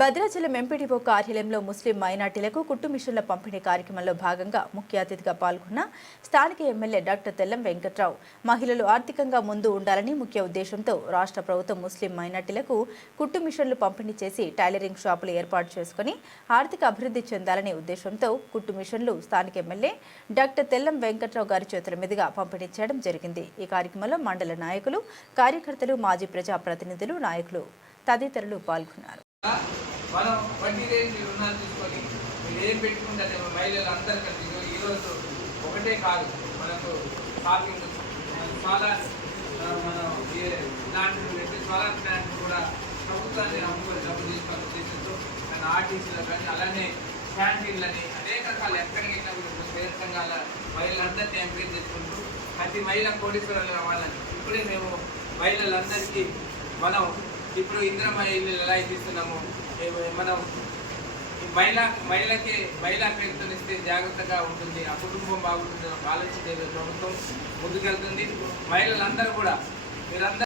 Bhadrachalam MPDO కార్యాలయంలో ముస్లిం మైనార్టీలకు కుట్టు మిషన్ల పంపిణీ కార్యక్రమంలో భాగంగా ముఖ్య అతిథిగా పాల్గొన్న స్థానిక ఎమ్మెల్యే డాక్టర్ తెల్లం వెంకట్రావు మహిళలు ఆర్థికంగా ముందు ఉండాలని ముఖ్య ఉద్దేశంతో రాష్ట్ర ప్రభుత్వం ముస్లిం మైనార్టీలకు కుట్టు మిషన్లు పంపిణీ చేసి టైలరింగ్ షాపులు ఏర్పాటు చేసుకుని ఆర్థిక అభివృద్ధి చెందాలనే ఉద్దేశంతో కుట్టు మిషన్లు స్థానిక ఎమ్మెల్యే డాక్టర్ తెల్లం వెంకట్రావు గారి చేతుల మీదుగా పంపిణీ చేయడం జరిగింది। ఈ కార్యక్రమంలో మండల నాయకులు, కార్యకర్తలు, మాజీ ప్రజాప్రతినిధులు, నాయకులు తదితరులు పాల్గొన్నారు। మనం వడ్డీ రేంజ్ రుణాలు తీసుకొని మీరు ఏం పెట్టుకుంటే మహిళలు అందరు కలిసి ఈరోజు ఒకటే కాదు, మనకు షాపింగ్ చాలా మనం ఇలాంటి చాలా ప్లాంట్ కూడా ప్రభుత్వాన్ని అమ్ముకొని డబ్బులు తీసుకొని ఉద్దేశంతో కానీ ఆర్టీసీలో కానీ అలానే క్యాంటీన్లని అనేక రకాల ఎక్కడికి పేద సంఘాల మహిళలందరినీ ఎంకరేజ్ చేసుకుంటూ ప్రతి మహిళ కోటీశ్వరాలు కావాలని ఇప్పుడే మేము మహిళలందరికీ మనం ఇప్పుడు ఇందిరమ్మ ఇల్లు ఎలా ఇస్తున్నాము మనం మహిళా పేరుతో ఇస్తే జాగ్రత్తగా ఉంటుంది, ఆ కుటుంబం బాగుంటుంది, ఆలోచించే ప్రభుత్వం ముందుకెళ్తుంది। మహిళలందరూ కూడా మీరందరూ